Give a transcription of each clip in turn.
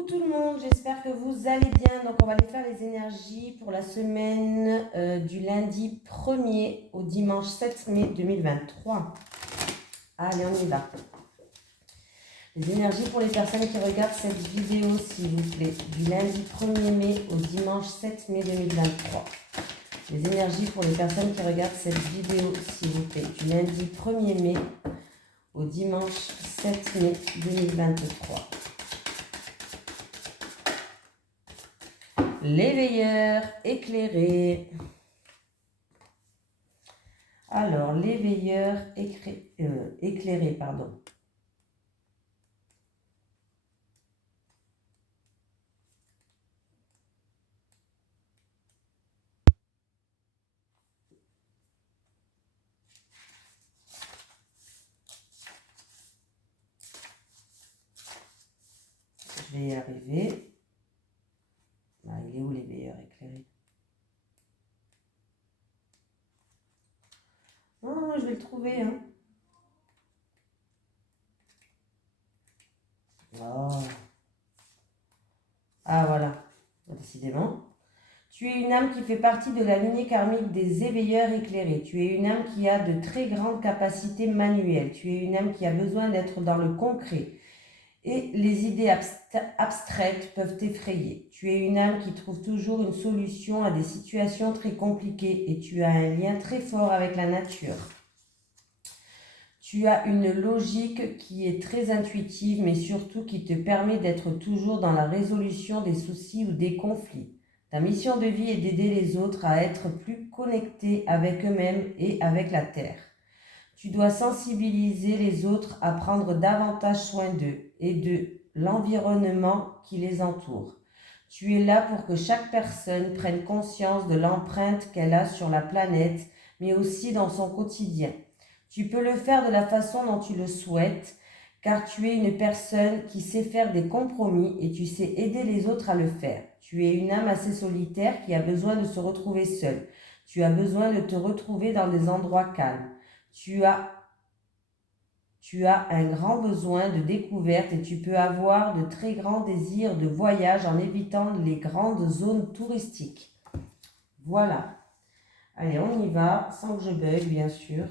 Coucou tout le monde, j'espère que vous allez bien. Donc on va aller faire les énergies pour la semaine du lundi 1er au dimanche 7 mai 2023. Allez, on y va. Les énergies pour les personnes qui regardent cette vidéo, s'il vous plaît, du lundi 1er mai au dimanche 7 mai 2023. Les énergies pour les personnes qui regardent cette vidéo, s'il vous plaît, du lundi 1er mai au dimanche 7 mai 2023. L'éveilleur éclairé. Alors, l'éveilleur éclairé, pardon. Je vais y arriver. Ah, il est où l'éveilleur éclairé? Oh, je vais le trouver, hein. Oh. Ah, voilà. Décidément. Tu es une âme qui fait partie de la lignée karmique des éveilleurs éclairés. Tu es une âme qui a de très grandes capacités manuelles. Tu es une âme qui a besoin d'être dans le concret. Et les idées abstraites peuvent t'effrayer. Tu es une âme qui trouve toujours une solution à des situations très compliquées et tu as un lien très fort avec la nature. Tu as une logique qui est très intuitive, mais surtout qui te permet d'être toujours dans la résolution des soucis ou des conflits. Ta mission de vie est d'aider les autres à être plus connectés avec eux-mêmes et avec la Terre. Tu dois sensibiliser les autres à prendre davantage soin d'eux et de l'environnement qui les entoure. Tu es là pour que chaque personne prenne conscience de l'empreinte qu'elle a sur la planète, mais aussi dans son quotidien. Tu peux le faire de la façon dont tu le souhaites, car tu es une personne qui sait faire des compromis et tu sais aider les autres à le faire. Tu es une âme assez solitaire qui a besoin de se retrouver seule. Tu as besoin de te retrouver dans des endroits calmes. Tu as un grand besoin de découverte et tu peux avoir de très grands désirs de voyage en évitant les grandes zones touristiques. Voilà. Allez, on y va, sans que je bug, bien sûr.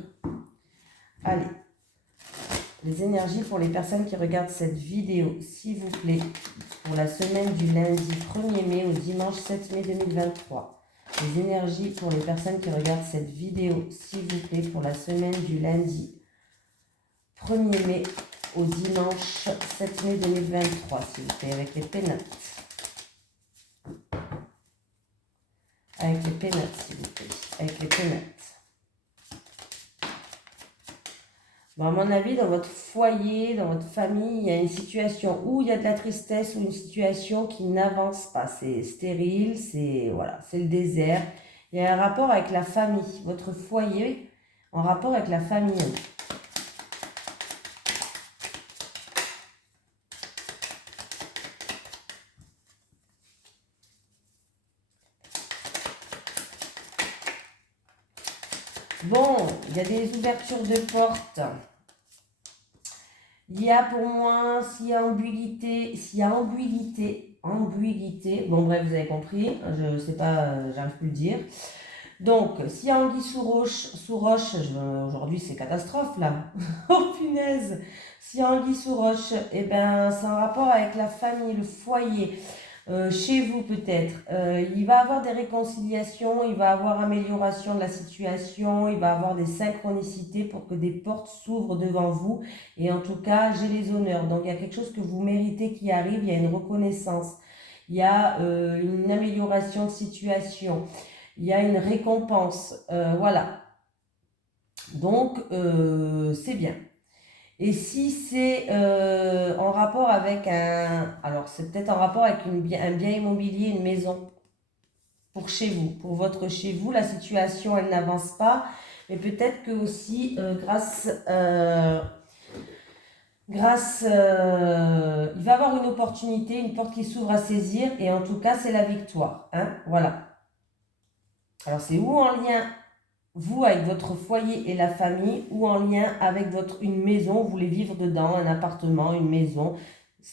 Allez. Les énergies pour les personnes qui regardent cette vidéo, s'il vous plaît, pour la semaine du lundi 1er mai au dimanche 7 mai 2023. Les énergies pour les personnes qui regardent cette vidéo, s'il vous plaît, pour la semaine du lundi 1er mai au dimanche 7 mai 2023, s'il vous plaît, avec les pénates. Avec les pénates, s'il vous plaît, avec les pénates. Bon, à mon avis, dans votre foyer, dans votre famille, il y a une situation où il y a de la tristesse ou une situation qui n'avance pas. C'est stérile, c'est voilà, c'est le désert. Il y a un rapport avec la famille, votre foyer en rapport avec la famille. Bon, il y a des ouvertures de portes. Il y a pour moi, s'il y a ambiguïté, bon bref, vous avez compris, je ne sais pas, j'arrive plus à le dire. Donc, s'il y a anguille sous roche, aujourd'hui c'est catastrophe là, oh punaise, s'il y a anguille sous roche, eh ben, c'est un rapport avec la famille, le foyer. Chez vous peut-être, il va avoir des réconciliations, il va avoir amélioration de la situation, il va avoir des synchronicités pour que des portes s'ouvrent devant vous et en tout cas j'ai les honneurs. Donc il y a quelque chose que vous méritez qui arrive, il y a une reconnaissance, il y a une amélioration de situation, il y a une récompense, voilà. Donc c'est bien. Et si c'est en rapport avec alors c'est peut-être en rapport avec un bien immobilier, une maison, pour chez vous, pour votre chez vous, la situation elle n'avance pas, mais peut-être que aussi grâce il va avoir une opportunité, une porte qui s'ouvre à saisir, et en tout cas c'est la victoire, hein, voilà. Alors c'est où en lien vous avec votre foyer et la famille ou en lien avec une maison, vous voulez vivre dedans, un appartement, une maison,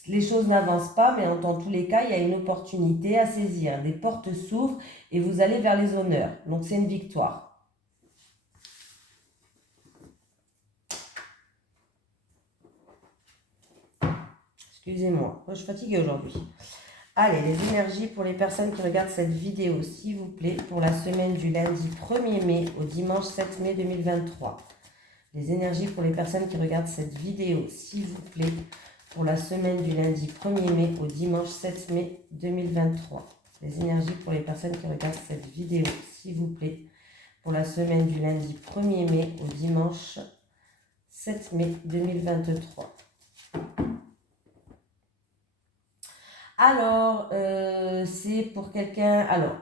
les choses n'avancent pas, mais dans tous les cas, il y a une opportunité à saisir. Des portes s'ouvrent et vous allez vers les honneurs. Donc, c'est une victoire. Excusez-moi, je suis fatiguée aujourd'hui. Allez, les énergies pour les personnes qui regardent cette vidéo, s'il vous plaît, pour la semaine du lundi 1er mai au dimanche 7 mai 2023. Les énergies pour les personnes qui regardent cette vidéo, s'il vous plaît, pour la semaine du lundi 1er mai au dimanche 7 mai 2023. Les énergies pour les personnes qui regardent cette vidéo, s'il vous plaît, pour la semaine du lundi 1er mai au dimanche 7 mai 2023. Alors, c'est pour quelqu'un... Alors,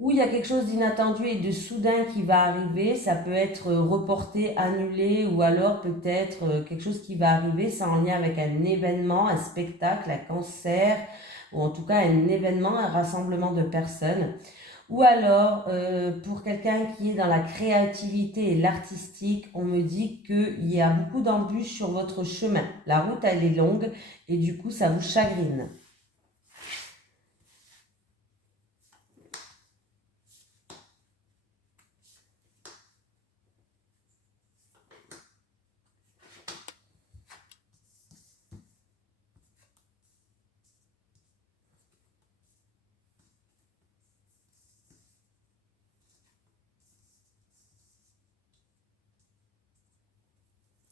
où il y a quelque chose d'inattendu et de soudain qui va arriver, ça peut être reporté, annulé, ou alors peut-être quelque chose qui va arriver, c'est en lien avec un événement, un spectacle, un concert, ou en tout cas un événement, un rassemblement de personnes. Ou alors, pour quelqu'un qui est dans la créativité et l'artistique, on me dit qu'il y a beaucoup d'embûches sur votre chemin. La route, elle est longue et du coup, ça vous chagrine.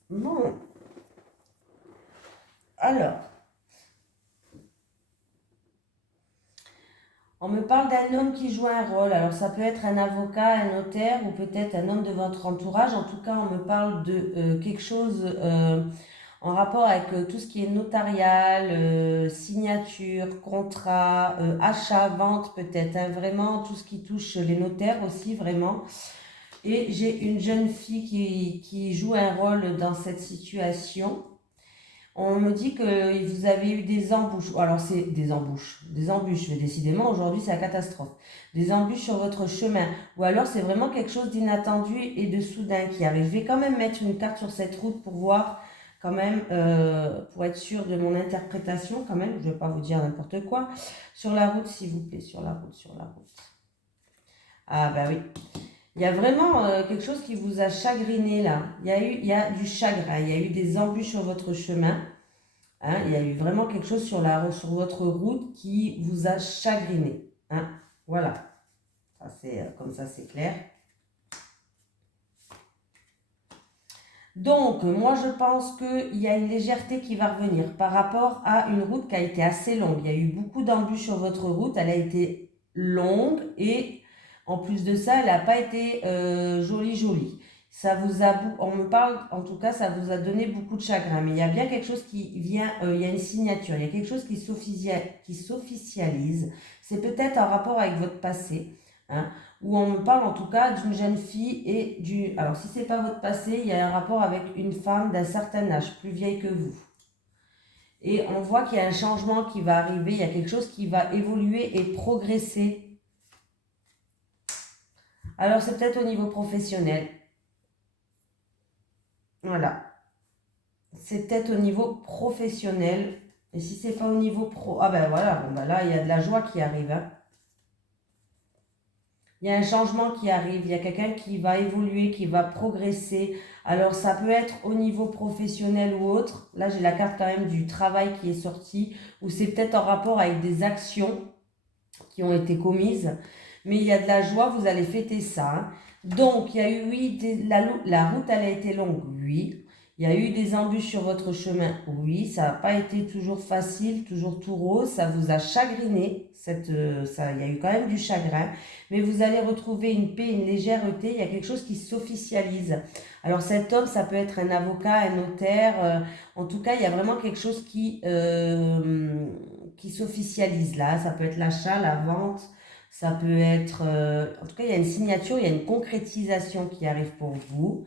Bon, alors, on me parle d'un homme qui joue un rôle. Alors, ça peut être un avocat, un notaire ou peut-être un homme de votre entourage. En tout cas, on me parle de quelque chose en rapport avec tout ce qui est notarial, signature, contrat, achat, vente peut-être. Hein, vraiment, tout ce qui touche les notaires aussi, vraiment. Et j'ai une jeune fille qui joue un rôle dans cette situation. On me dit que vous avez eu des embûches. Alors, c'est des embûches. Des embûches. Mais décidément, aujourd'hui, c'est la catastrophe. Des embûches sur votre chemin. Ou alors, c'est vraiment quelque chose d'inattendu et de soudain qui arrive. Je vais quand même mettre une carte sur cette route pour voir, quand même, pour être sûr de mon interprétation, quand même. Je ne vais pas vous dire n'importe quoi. Sur la route, s'il vous plaît. Sur la route, sur la route. Ah, bah oui. Il y a vraiment quelque chose qui vous a chagriné là. Il y a du chagrin, il y a eu des embûches sur votre chemin. Hein, il y a eu vraiment quelque chose sur votre route qui vous a chagriné. Hein, voilà. Ça, comme ça, c'est clair. Donc, moi, je pense qu'il y a une légèreté qui va revenir par rapport à une route qui a été assez longue. Il y a eu beaucoup d'embûches sur votre route. Elle a été longue et en plus de ça, elle n'a pas été jolie. Ça vous a, on me parle, en tout cas, ça vous a donné beaucoup de chagrin. Mais il y a bien quelque chose qui vient, il y a une signature, il y a quelque chose qui s'officialise. C'est peut-être en rapport avec votre passé, hein, où on me parle en tout cas d'une jeune fille et du... Alors, si ce n'est pas votre passé, il y a un rapport avec une femme d'un certain âge, plus vieille que vous. Et on voit qu'il y a un changement qui va arriver, il y a quelque chose qui va évoluer et progresser. Alors, c'est peut-être au niveau professionnel. Voilà. C'est peut-être au niveau professionnel. Et si c'est pas au niveau pro... Ah ben voilà, bon ben là, il y a de la joie qui arrive. Hein. Il y a un changement qui arrive. Il y a quelqu'un qui va évoluer, qui va progresser. Alors, ça peut être au niveau professionnel ou autre. Là, j'ai la carte quand même du travail qui est sortie. Ou c'est peut-être en rapport avec des actions qui ont été commises. Mais il y a de la joie, vous allez fêter ça. Hein. Donc, il y a eu, oui, la route, elle a été longue, oui. Il y a eu des embûches sur votre chemin, oui. Ça n'a pas été toujours facile, toujours tout rose. Ça vous a chagriné. Il y a eu quand même du chagrin. Mais vous allez retrouver une paix, une légèreté. Il y a quelque chose qui s'officialise. Alors, cet homme, ça peut être un avocat, un notaire. En tout cas, il y a vraiment quelque chose qui s'officialise là. Ça peut être l'achat, la vente. Ça peut être... en tout cas, il y a une signature, il y a une concrétisation qui arrive pour vous.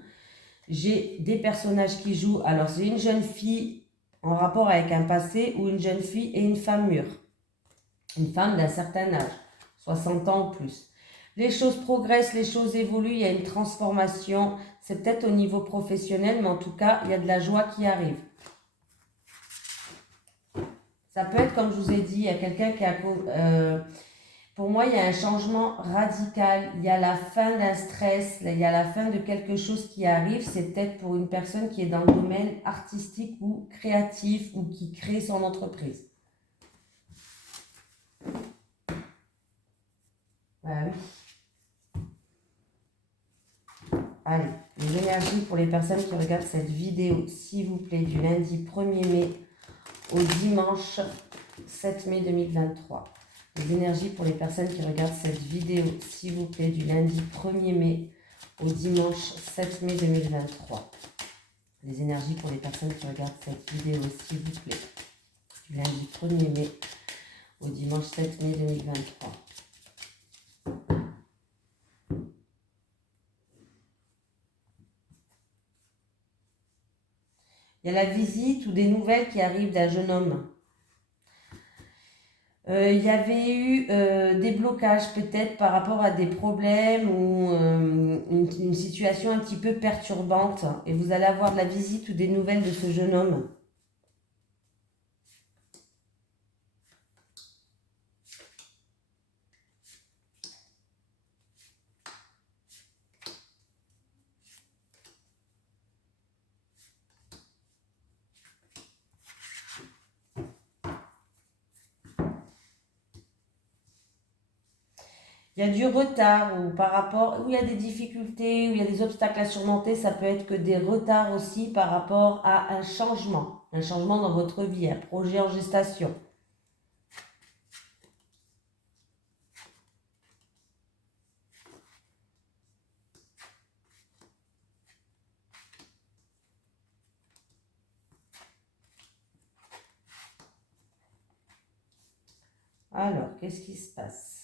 J'ai des personnages qui jouent. Alors, c'est une jeune fille en rapport avec un passé ou une jeune fille et une femme mûre. Une femme d'un certain âge, 60 ans ou plus. Les choses progressent, les choses évoluent, il y a une transformation. C'est peut-être au niveau professionnel, mais en tout cas, il y a de la joie qui arrive. Ça peut être, comme je vous ai dit, il y a quelqu'un qui a... pour moi, il y a un changement radical. Il y a la fin d'un stress, il y a la fin de quelque chose qui arrive. C'est peut-être pour une personne qui est dans le domaine artistique ou créatif ou qui crée son entreprise. Ah oui. Allez, les énergies pour les personnes qui regardent cette vidéo, s'il vous plaît, du lundi 1er mai au dimanche 7 mai 2023. Les énergies pour les personnes qui regardent cette vidéo, s'il vous plaît, du lundi 1er mai au dimanche 7 mai 2023. Les énergies pour les personnes qui regardent cette vidéo, s'il vous plaît, du lundi 1er mai au dimanche 7 mai 2023. Il y a la visite ou des nouvelles qui arrivent d'un jeune homme. Il y avait eu des blocages peut-être par rapport à des problèmes ou une situation un petit peu perturbante. Et vous allez avoir de la visite ou des nouvelles de ce jeune homme. Il y a du retard ou par rapport, où il y a des difficultés, où il y a des obstacles à surmonter, ça peut être que des retards aussi par rapport à un changement dans votre vie, un projet en gestation. Alors, qu'est-ce qui se passe?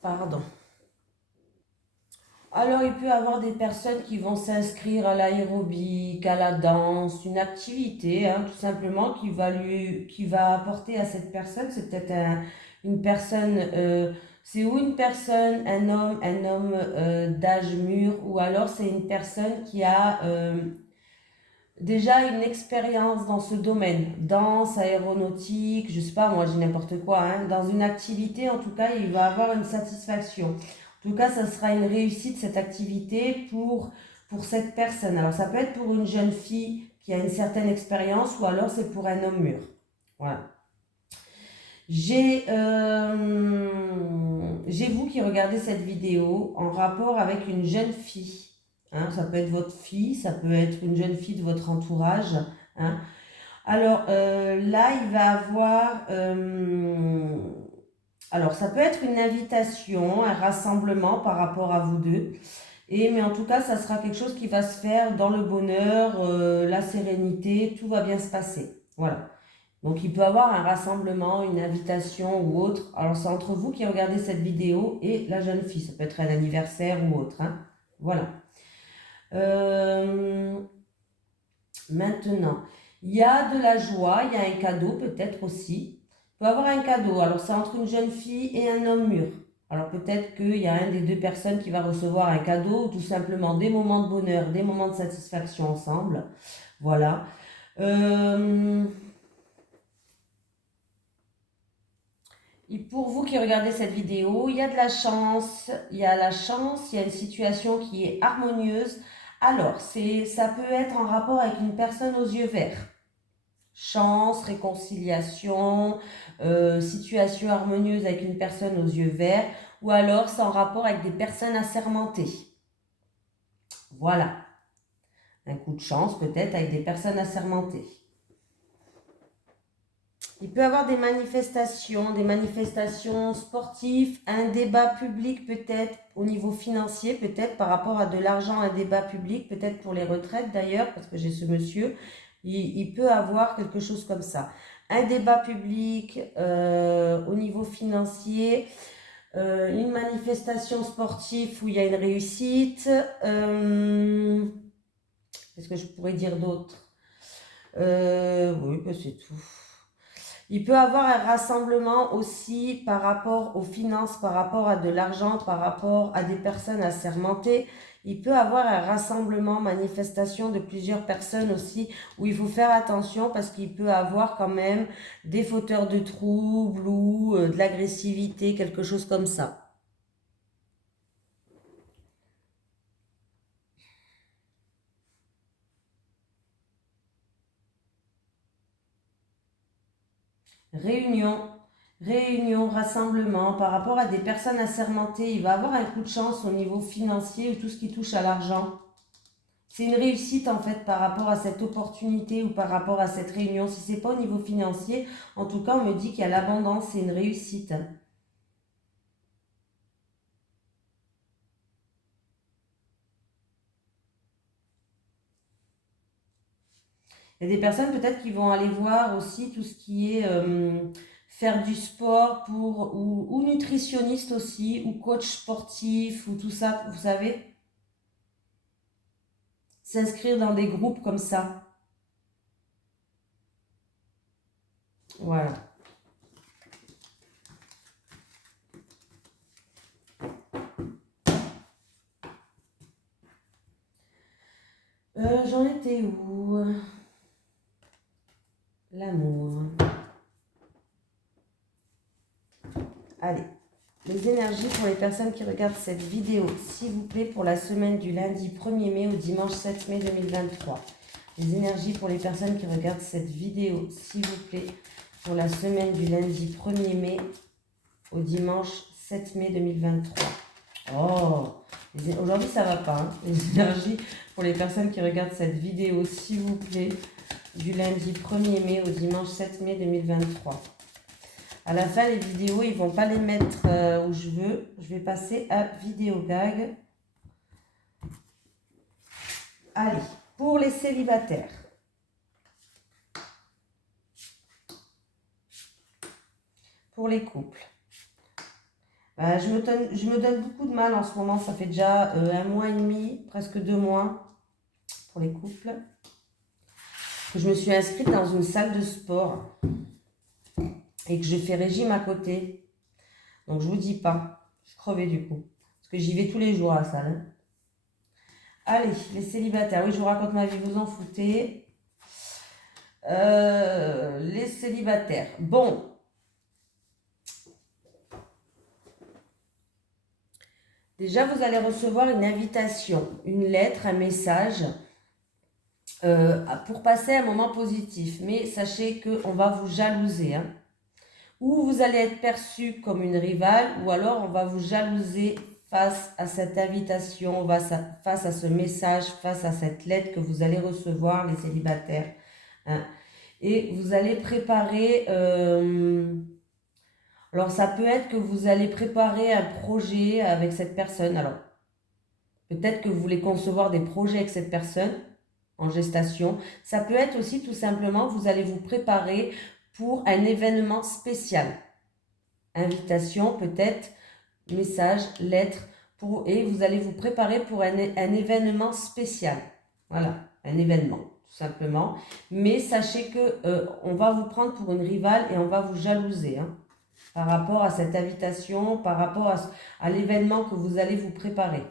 Pardon. Alors, il peut y avoir des personnes qui vont s'inscrire à l'aérobic, à la danse, une activité, hein, tout simplement, qui va apporter à cette personne. C'est peut-être une personne, c'est ou une personne, un homme d'âge mûr, ou alors c'est une personne qui a déjà une expérience dans ce domaine, danse, aéronautique, je sais pas, moi j'ai n'importe quoi, hein, dans une activité, en tout cas, il va avoir une satisfaction. En tout cas, ça sera une réussite, cette activité, pour cette personne. Alors, ça peut être pour une jeune fille qui a une certaine expérience ou alors c'est pour un homme mûr. Voilà. J'ai vous qui regardez cette vidéo en rapport avec une jeune fille. Hein, ça peut être votre fille, ça peut être une jeune fille de votre entourage. Hein. Alors là, il va avoir... alors, ça peut être une invitation, un rassemblement par rapport à vous deux. Mais en tout cas, ça sera quelque chose qui va se faire dans le bonheur, la sérénité, tout va bien se passer. Voilà. Donc, il peut y avoir un rassemblement, une invitation ou autre. Alors, c'est entre vous qui regardez cette vidéo et la jeune fille. Ça peut être un anniversaire ou autre. Hein. Voilà. Maintenant, il y a de la joie, il y a un cadeau peut-être aussi. Il peut y avoir un cadeau. Alors, c'est entre une jeune fille et un homme mûr. Alors, peut-être qu'il y a un des deux personnes qui va recevoir un cadeau ou tout simplement des moments de bonheur, des moments de satisfaction ensemble. Voilà. Et pour vous qui regardez cette vidéo, il y a de la chance, il y a la chance, il y a une situation qui est harmonieuse. Alors, ça peut être en rapport avec une personne aux yeux verts. Chance, réconciliation, situation harmonieuse avec une personne aux yeux verts, ou alors c'est en rapport avec des personnes assermentées. Voilà. Un coup de chance peut-être avec des personnes assermentées. Il peut y avoir des manifestations sportives, un débat public peut-être au niveau financier, peut-être par rapport à de l'argent, un débat public, peut-être pour les retraites d'ailleurs, parce que j'ai ce monsieur, il peut avoir quelque chose comme ça. Un débat public au niveau financier, une manifestation sportive où il y a une réussite. Qu'est-ce que je pourrais dire d'autre? Oui, c'est tout. Il peut y avoir un rassemblement aussi par rapport aux finances, par rapport à de l'argent, par rapport à des personnes assermentées. Il peut avoir un rassemblement, manifestation de plusieurs personnes aussi, où il faut faire attention parce qu'il peut avoir quand même des fauteurs de troubles ou de l'agressivité, quelque chose comme ça. Réunion, réunion, rassemblement, par rapport à des personnes assermentées, il va avoir un coup de chance au niveau financier ou tout ce qui touche à l'argent. C'est une réussite en fait par rapport à cette opportunité ou par rapport à cette réunion. Si c'est pas au niveau financier, en tout cas on me dit qu'il y a l'abondance, c'est une réussite. Il y a des personnes peut-être qui vont aller voir aussi tout ce qui est faire du sport ou nutritionniste aussi, ou coach sportif, ou tout ça, vous savez, s'inscrire dans des groupes comme ça. Voilà. J'en étais où? L'amour. Allez, les énergies pour les personnes qui regardent cette vidéo, s'il vous plaît, pour la semaine du lundi 1er mai au dimanche 7 mai 2023. Les énergies pour les personnes qui regardent cette vidéo, s'il vous plaît, pour la semaine du lundi 1er mai au dimanche 7 mai 2023. Oh, aujourd'hui ça va pas. Hein. Les énergies pour les personnes qui regardent cette vidéo, s'il vous plaît, du lundi 1er mai au dimanche 7 mai 2023. À la fin, les vidéos, ils vont pas les mettre où je veux. Je vais passer à vidéo gag. Allez, pour les célibataires. Pour les couples. Je me donne beaucoup de mal en ce moment. Ça fait déjà 1 mois et demi, presque 2 mois pour les couples. Je me suis inscrite dans une salle de sport et que je fais régime à côté. Donc, je vous dis pas. Je suis crevée du coup. Parce que j'y vais tous les jours à la salle. Hein. Allez, les célibataires. Oui, je vous raconte ma vie, vous en foutez. Les célibataires. Bon. Déjà, vous allez recevoir une invitation, une lettre, un message pour passer un moment positif. Mais sachez qu'on va vous jalouser. Hein. Ou vous allez être perçu comme une rivale, ou alors on va vous jalouser face à cette invitation, face à ce message, face à cette lettre que vous allez recevoir, les célibataires. Hein. Et vous allez préparer... alors ça peut être que vous allez préparer un projet avec cette personne. Alors peut-être que vous voulez concevoir des projets avec cette personne en gestation. Ça peut être aussi tout simplement, vous allez vous préparer pour un événement spécial. Invitation peut-être, message, lettre, et vous allez vous préparer pour un événement spécial. Voilà, un événement, tout simplement. Mais sachez que on va vous prendre pour une rivale et on va vous jalouser. Hein, par rapport à cette invitation, par rapport à l'événement que vous allez vous préparer.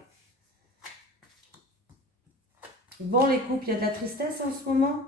Bon, les couples, il y a de la tristesse en ce moment.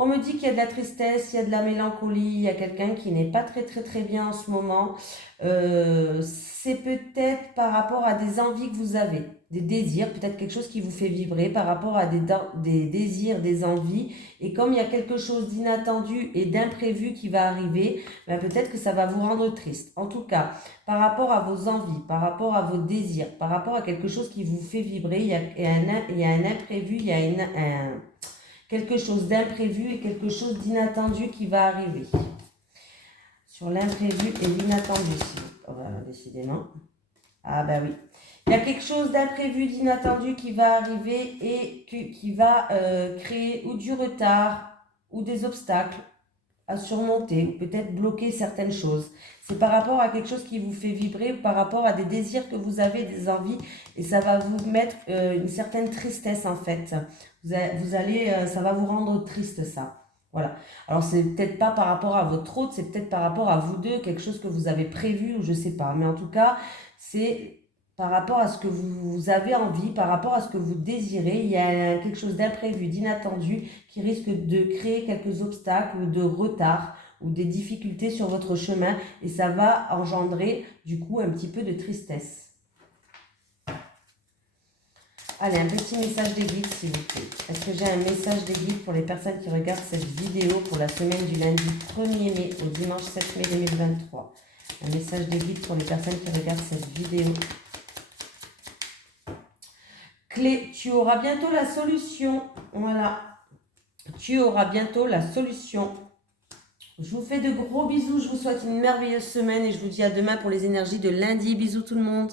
On me dit qu'il y a de la tristesse, il y a de la mélancolie, il y a quelqu'un qui n'est pas très bien en ce moment. C'est peut-être par rapport à des envies que vous avez, des désirs, peut-être quelque chose qui vous fait vibrer par rapport à des désirs, des envies. Et comme il y a quelque chose d'inattendu et d'imprévu qui va arriver, ben peut-être que ça va vous rendre triste. En tout cas, par rapport à vos envies, par rapport à vos désirs, par rapport à quelque chose qui vous fait vibrer, il y a un imprévu, il y a quelque chose d'imprévu et quelque chose d'inattendu qui va arriver. Sur l'imprévu et l'inattendu. Voilà, décidément. Ah bah oui. Il y a quelque chose d'imprévu, d'inattendu qui va arriver et qui va créer ou du retard ou des obstacles à surmonter ou peut-être bloquer certaines choses. C'est par rapport à quelque chose qui vous fait vibrer ou par rapport à des désirs que vous avez, des envies, et ça va vous mettre une certaine tristesse en fait. Vous allez, ça va vous rendre triste ça. Voilà. Alors c'est peut-être pas par rapport à votre hôte, c'est peut-être par rapport à vous deux, quelque chose que vous avez prévu ou je sais pas. Mais en tout cas, c'est par rapport à ce que vous avez envie, par rapport à ce que vous désirez. Il y a quelque chose d'imprévu, d'inattendu qui risque de créer quelques obstacles ou de retard ou des difficultés sur votre chemin et ça va engendrer du coup un petit peu de tristesse. Allez, un petit message des guides s'il vous plaît. Est-ce que j'ai un message des guides pour les personnes qui regardent cette vidéo pour la semaine du lundi 1er mai au dimanche 7 mai 2023? Un message des guides pour les personnes qui regardent cette vidéo. Clé, tu auras bientôt la solution. Voilà. Tu auras bientôt la solution. Je vous fais de gros bisous. Je vous souhaite une merveilleuse semaine et je vous dis à demain pour les énergies de lundi. Bisous tout le monde.